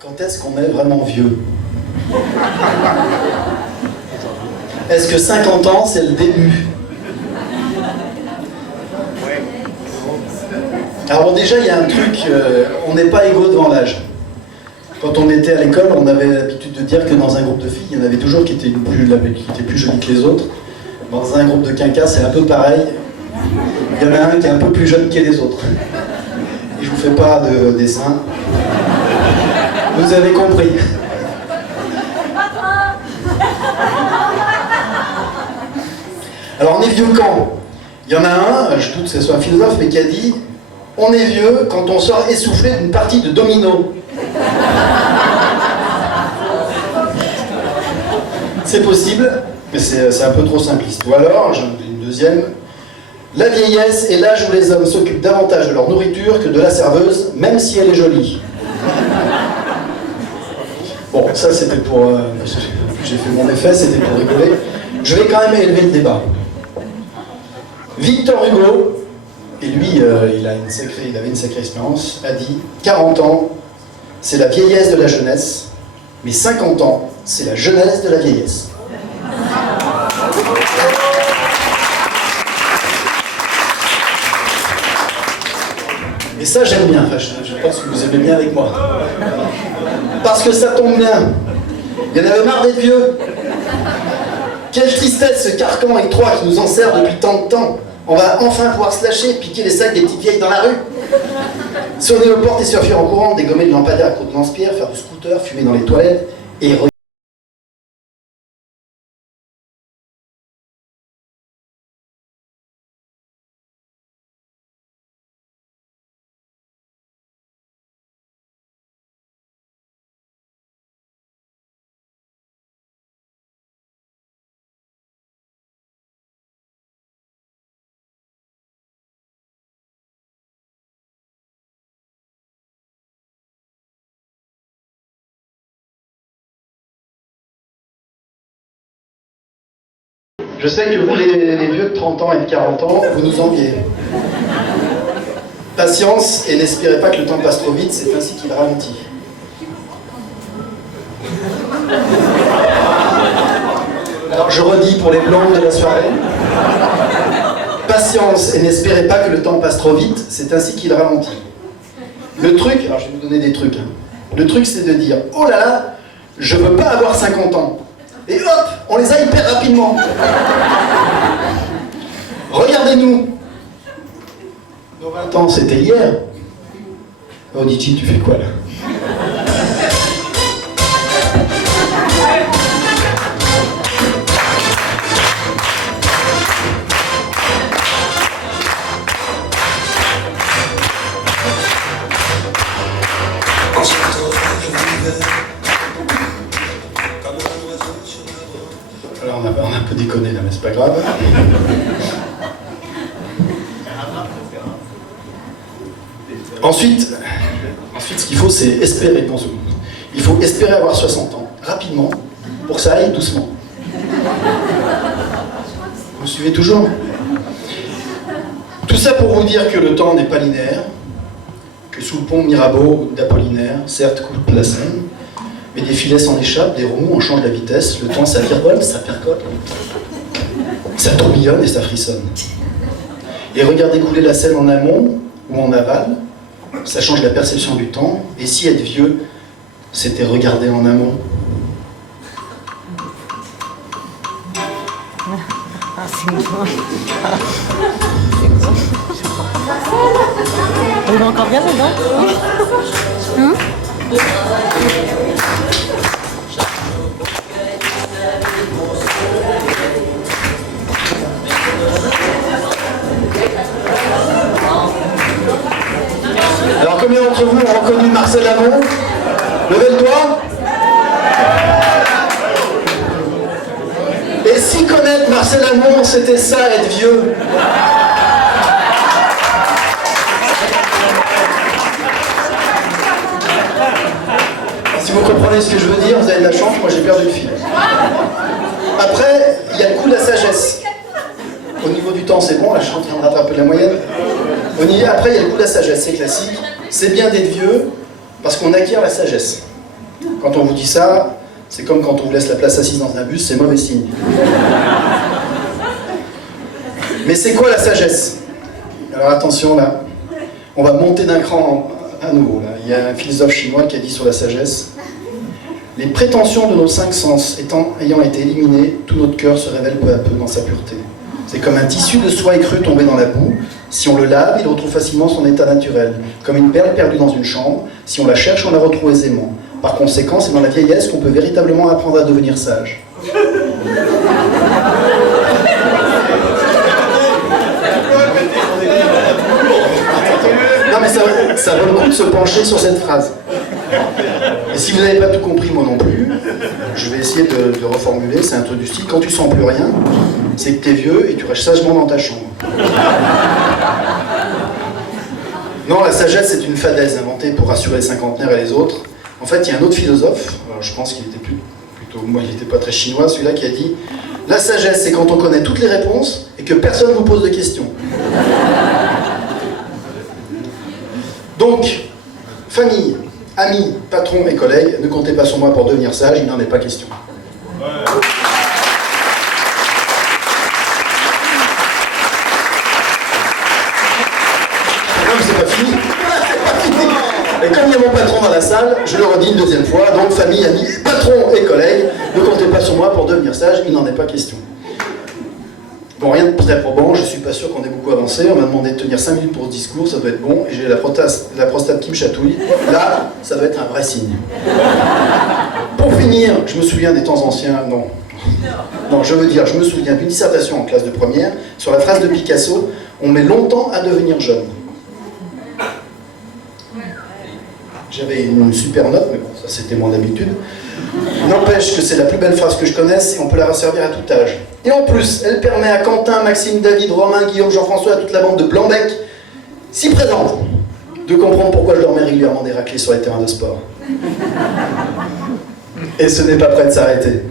Quand est-ce qu'on est vraiment vieux? Est-ce que 50 ans, c'est le début? Alors bon, déjà, il y a un truc, on n'est pas égaux devant l'âge. Quand on était à l'école, on avait l'habitude de dire que dans un groupe de filles, il y en avait toujours qui étaient plus jolies que les autres. Dans un groupe de quinquas, c'est un peu pareil. Il y en a un qui est un peu plus jeune que les autres. Et je vous fais pas de dessin. Vous avez compris. Alors on est vieux quand? Il y en a un, je doute que ce soit un philosophe, mais qui a dit « On est vieux quand on sort essoufflé d'une partie de domino ». C'est possible, mais c'est un peu trop simpliste. Ou alors, j'en ai une deuxième. La vieillesse est l'âge où les hommes s'occupent davantage de leur nourriture que de la serveuse, même si elle est jolie. Bon, ça c'était pour... j'ai fait mon effet, c'était pour rigoler. Je vais quand même élever le débat. Victor Hugo, et lui, il avait une sacrée expérience, a dit « 40 ans, c'est la vieillesse de la jeunesse, mais 50 ans, c'est la jeunesse de la vieillesse. » Et ça, j'aime bien. Enfin, je pense que vous aimez bien avec moi. Parce que ça tombe bien. Il y en avait marre d'être vieux. Quelle tristesse, ce carcan étroit qui nous enserre depuis tant de temps. On va enfin pouvoir se lâcher, piquer les sacs des petites vieilles dans la rue. Sonner aux portes et surfer en courant, dégommer le lampadaire à coups de lance-pierre, faire du scooter, fumer dans les toilettes et je sais que vous, les vieux de 30 ans et de 40 ans, vous nous enviez. Patience et n'espérez pas que le temps passe trop vite, c'est ainsi qu'il ralentit. Alors je redis pour les blancs de la soirée. Patience et n'espérez pas que le temps passe trop vite, c'est ainsi qu'il ralentit. Le truc, alors je vais vous donner des trucs. Le truc c'est de dire, oh là là, je veux pas avoir 50 ans. Et hop, on les a hyper rapidement. Regardez-nous. Nos 20 ans, c'était hier. Oh, Nietzsche, tu fais quoi là? Alors on a un peu déconné là, mais c'est pas grave. Ensuite, ce qu'il faut, c'est espérer. Il faut espérer avoir 60 ans, rapidement, pour que ça aille doucement. Vous suivez toujours? Tout ça pour vous dire que le temps n'est pas linéaire, que sous le pont Mirabeau d'Apollinaire, certes coupe la Seine, mais des filets s'en échappent, des remous en changent la vitesse, le temps ça virevolte, ça percote, ça tourbillonne et ça frissonne. Et regardez couler la Seine en amont ou en aval, ça change la perception du temps, et si être vieux, c'était regarder en amont. Ah, c'est bon. On va encore bien dedans. Hein? Alors combien d'entre vous ont reconnu Marcel Amont? Levez le doigt. Et si connaître Marcel Amont, c'était ça, être vieux? Si vous comprenez ce que je veux dire, vous avez de la chance, moi j'ai perdu le fil. Après, il y a le coup de la sagesse. Au niveau du temps, c'est bon, là je suis en train de rattraper la moyenne. Après, il y a le coup de la sagesse, c'est classique. C'est bien d'être vieux, parce qu'on acquiert la sagesse. Quand on vous dit ça, c'est comme quand on vous laisse la place assise dans un bus, c'est mauvais signe. Mais c'est quoi la sagesse? Alors attention là, on va monter d'un cran à nouveau. Là. Il y a un philosophe chinois qui a dit sur la sagesse: les prétentions de nos 5 sens ayant été éliminées, tout notre cœur se révèle peu à peu dans sa pureté. C'est comme un tissu de soie écrue tombé dans la boue. Si on le lave, il retrouve facilement son état naturel. Comme une perle perdue dans une chambre, si on la cherche, on la retrouve aisément. Par conséquent, c'est dans la vieillesse qu'on peut véritablement apprendre à devenir sage. Non mais ça vaut le coup de se pencher sur cette phrase. Et si vous n'avez pas tout compris, moi non plus, je vais essayer de reformuler. C'est un truc du style: quand tu sens plus rien, c'est que t'es vieux et tu restes sagement dans ta chambre. Non, la sagesse, c'est une fadaise inventée pour rassurer les cinquantenaires et les autres. En fait, il y a un autre philosophe, alors je pense qu'il était plutôt, moi il n'était pas très chinois, celui-là qui a dit: la sagesse, c'est quand on connaît toutes les réponses et que personne ne vous pose de questions. Donc, famille, amis, patrons et collègues, ne comptez pas sur moi pour devenir sage, il n'en est pas question. Ouais. Non, mais c'est pas fini. Et comme il y a mon patron dans la salle, je le redis une deuxième fois, donc famille, amis, patrons et collègues, ne comptez pas sur moi pour devenir sage, il n'en est pas question. Bon, rien de très probant, je suis pas sûr qu'on ait beaucoup avancé. On m'a demandé de tenir 5 minutes pour ce discours, ça doit être bon, et j'ai la prostate qui me chatouille. Là, ça doit être un vrai signe. Pour finir, je me souviens des temps anciens, non, je veux dire, je me souviens d'une dissertation en classe de première sur la phrase de Picasso: on met longtemps à devenir jeune. J'avais une super note, mais bon, ça c'était moins d'habitude. N'empêche que c'est la plus belle phrase que je connaisse et on peut la resservir à tout âge. Et en plus, elle permet à Quentin, Maxime, David, Romain, Guillaume, Jean-François, à toute la bande de Blanbec, si présente, de comprendre pourquoi je dormais régulièrement des raclés sur les terrains de sport. Et ce n'est pas prêt de s'arrêter.